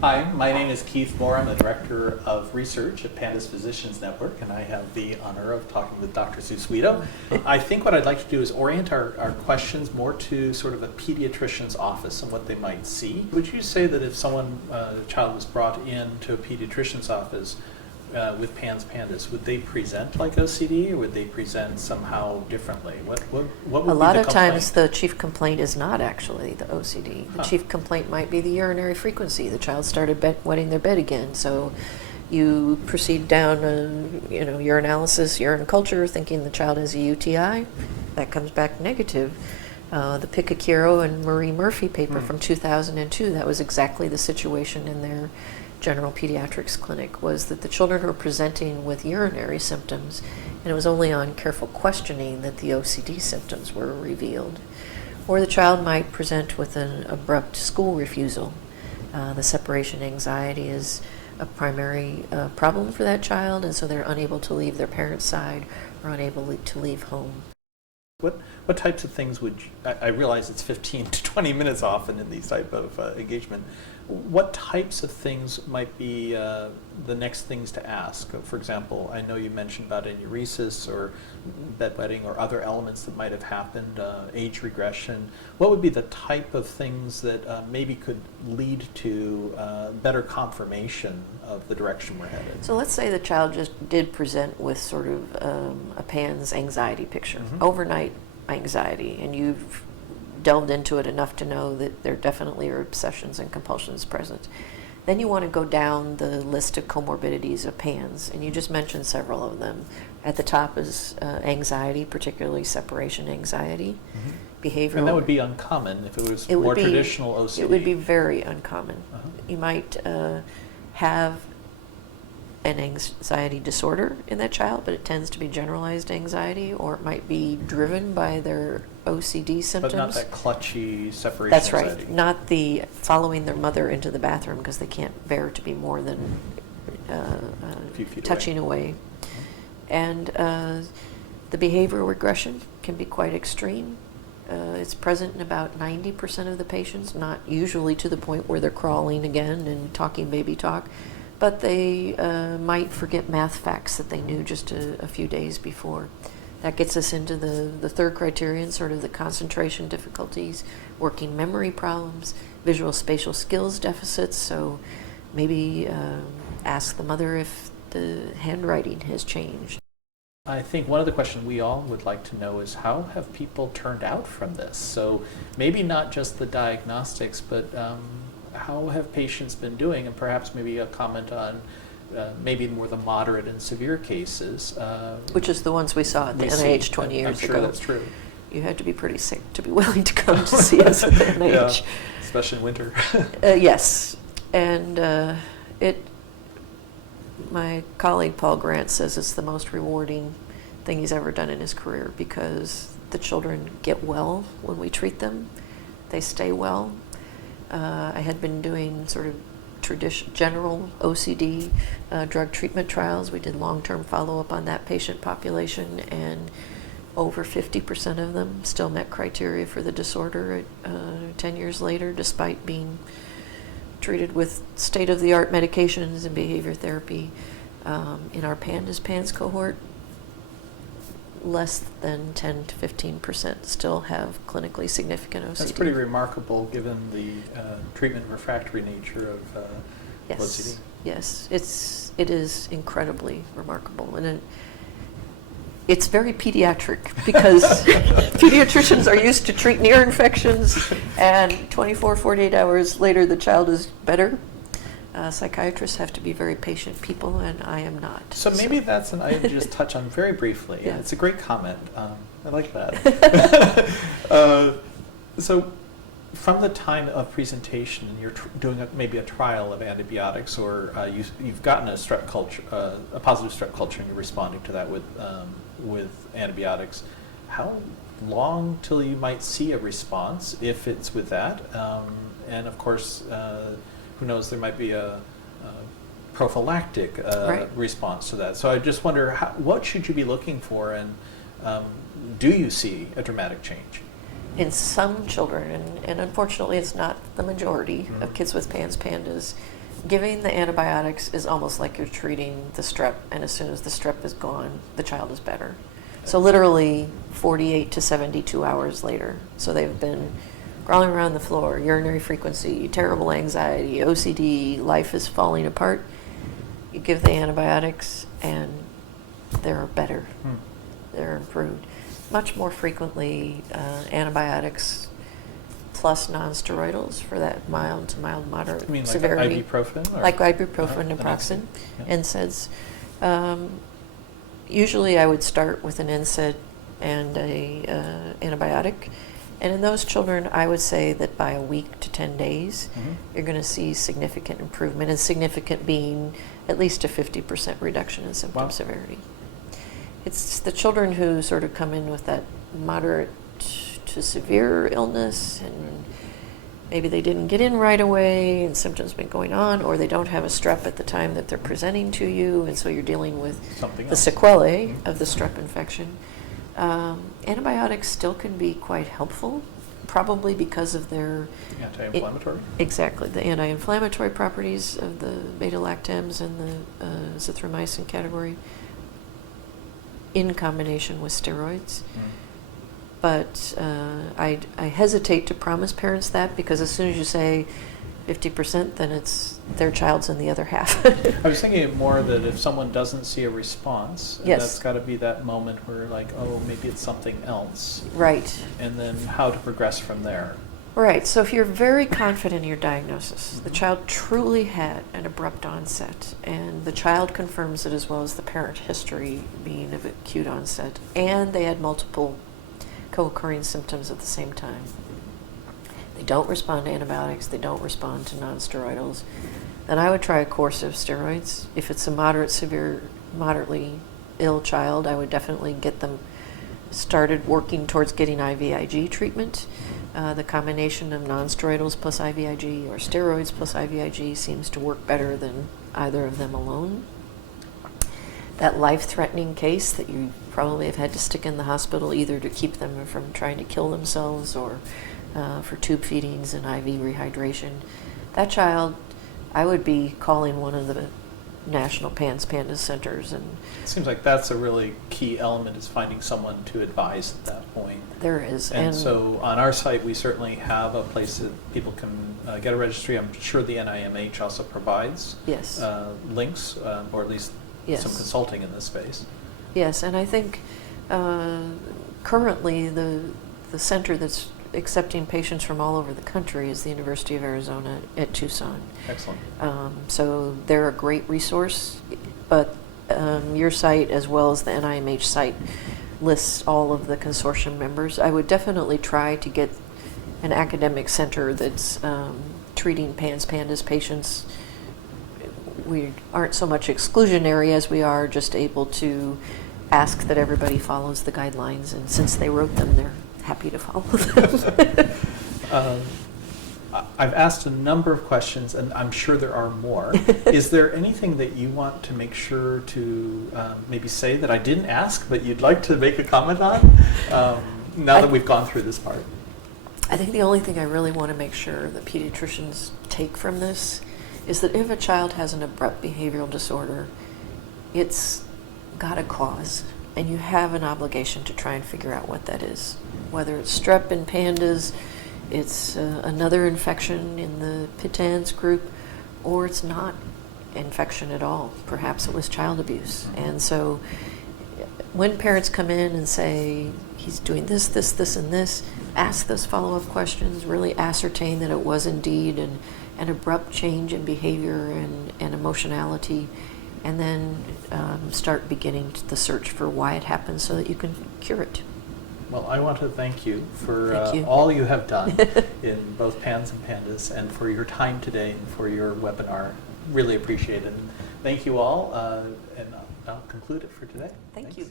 Hi, my name is Keith Moore. I'm the Director of Research at PANDAS Physicians Network, and I have the honor of talking with Dr. Swedo. I think what I'd like to do is orient our questions more to sort of a pediatrician's office and what they might see. Would you say that if someone, a child was brought in to a pediatrician's office with PANDAS, would they present like OCD, or would they present somehow differently? What would A be the lot of complaint? times the chief complaint is not actually the OCD. The chief complaint might be the urinary frequency. The child started wetting their bed again, so you proceed down urinalysis, urine culture, thinking the child has a UTI. That comes back negative. The Picacchiro and Marie Murphy paper from 2002, that was exactly the situation in their general pediatrics clinic, was that the children were presenting with urinary symptoms, and it was only on careful questioning that the OCD symptoms were revealed. Or the child might present with an abrupt school refusal. The separation anxiety is a primary problem for that child, and so they're unable to leave their parents' side or unable to leave home. What types of things would you, I realize it's 15 to 20 minutes often in these type of engagement. What types of things might be the next things to ask? For example, I know you mentioned about enuresis or bedwetting or other elements that might have happened, age regression. What would be the type of things that maybe could lead to better confirmation of the direction we're headed? So let's say the child just did present with sort of a PANS anxiety picture, overnight anxiety, and you've delved into it enough to know that there definitely are obsessions and compulsions present. Then you want to go down the list of comorbidities of PANS, and you just mentioned several of them. At the top is anxiety, particularly separation anxiety, behavioral. And that would be uncommon if it was more traditional OCD. It would be very uncommon. You might have an anxiety disorder in that child, but it tends to be generalized anxiety, or it might be driven by their OCD symptoms. But not that clutchy separation That's anxiety. right. Not the following their mother into the bathroom because they can't bear to be more than a few feet touching away. And the behavioral regression can be quite extreme. It's present in about 90% of the patients, not usually to the point where they're crawling again and talking baby talk, but they might forget math facts that they knew just a few days before. That gets us into the third criterion, sort of the concentration difficulties, working memory problems, visual spatial skills deficits, so maybe ask the mother if the handwriting has changed. I think one of the questions we all would like to know is how have people turned out from this? So maybe not just the diagnostics, but how have patients been doing, and perhaps maybe a comment on maybe more the moderate and severe cases. Which is the ones we saw at the NIH 20 years ago. I'm sure that's true. You had to be pretty sick to be willing to come to see us at the NIH. Yeah, especially in winter. Yes, and my colleague Paul Grant says it's the most rewarding thing he's ever done in his career because the children get well when we treat them. They stay well. I had been doing sort of general OCD drug treatment trials. We did long-term follow-up on that patient population, and over 50% of them still met criteria for the disorder 10 years later, despite being treated with state-of-the-art medications and behavior therapy. In our PANDAS cohort, less than 10 to 15% still have clinically significant OCD. That's pretty remarkable given the treatment refractory nature of OCD. Yes, it is incredibly remarkable, and it's very pediatric because pediatricians are used to treating ear infections, and 24, 48 hours later the child is better. Psychiatrists have to be very patient people, and I am not. So maybe that's an item to just touch on very briefly. Yeah. It's a great comment. I like that. So from the time of presentation, and you're doing maybe a trial of antibiotics, or you've gotten a strep culture, a positive strep culture, and you're responding to that with antibiotics. How long till you might see a response if it's with that? And of course, who knows, there might be a prophylactic response to that. So I just wonder, what should you be looking for, and do you see a dramatic change? In some children, and unfortunately it's not the majority of kids with PANS, giving the antibiotics is almost like you're treating the strep, and as soon as the strep is gone, the child is better. So literally 48 to 72 hours later. So they've been crawling around the floor, urinary frequency, terrible anxiety, OCD, life is falling apart. You give the antibiotics and they're better. They're improved. Much more frequently, antibiotics plus non-steroidals for that mild to mild moderate You mean like severity. ibuprofen? Or? Like ibuprofen, naproxen, NSAIDs. Usually I would start with an NSAID and a antibiotic. And in those children, I would say that by a week to 10 days, you're going to see significant improvement, and significant being at least a 50% reduction in symptom severity. It's the children who sort of come in with that moderate to severe illness, and maybe they didn't get in right away and symptoms been going on, or they don't have a strep at the time that they're presenting to you, and so you're dealing with the sequelae of the strep infection. Antibiotics still can be quite helpful, probably because of their anti-inflammatory. Exactly, the anti-inflammatory properties of the beta-lactams and the azithromycin category, in combination with steroids. But I hesitate to promise parents that, because as soon as you say 50%, then it's their child's in the other half. I was thinking more that if someone doesn't see a response, that's got to be that moment where like, oh, maybe it's something else. Right. And then how to progress from there. Right. So if you're very confident in your diagnosis, the child truly had an abrupt onset, and the child confirms it as well as the parent history being of acute onset, and they had multiple co-occurring symptoms at the same time. They don't respond to antibiotics, they don't respond to non-steroidals, then I would try a course of steroids. If it's a moderately ill child, I would definitely get them started working towards getting IVIG treatment. The combination of non-steroidals plus IVIG or steroids plus IVIG seems to work better than either of them alone. That life-threatening case that you probably have had to stick in the hospital either to keep them from trying to kill themselves or for tube feedings and IV rehydration, that child, I would be calling one of the national PANDAS centers. And it seems like that's a really key element, is finding someone to advise at that point. There is. And so on our site, we certainly have a place that people can get a registry. I'm sure the NIMH also provides links, or at least some consulting in this space. Yes, and I think currently the center that's accepting patients from all over the country is the University of Arizona at Tucson. Excellent. So they're a great resource, but your site as well as the NIMH site lists all of the consortium members. I would definitely try to get an academic center that's treating PANDAS patients. We aren't so much exclusionary as we are just able to ask that everybody follows the guidelines, and since they wrote them, they're happy to follow them. I've asked a number of questions, and I'm sure there are more. Is there anything that you want to make sure to maybe say that I didn't ask, but you'd like to make a comment on, now that we've gone through this part? I think the only thing I really want to make sure that pediatricians take from this is that if a child has an abrupt behavioral disorder, it's got a cause, and you have an obligation to try and figure out what that is. Whether it's strep in PANDAS, it's another infection in the PITANS group, or it's not infection at all. Perhaps it was child abuse. And so when parents come in and say, he's doing this, this, this, and this, ask those follow-up questions, really ascertain that it was indeed an abrupt change in behavior and emotionality, and then start beginning the search for why it happens so that you can cure it. Well, I want to thank you for all you have done in both PANS and PANDAS, and for your time today and for your webinar. Really appreciate it. And thank you all, and I'll conclude it for today. Thank you.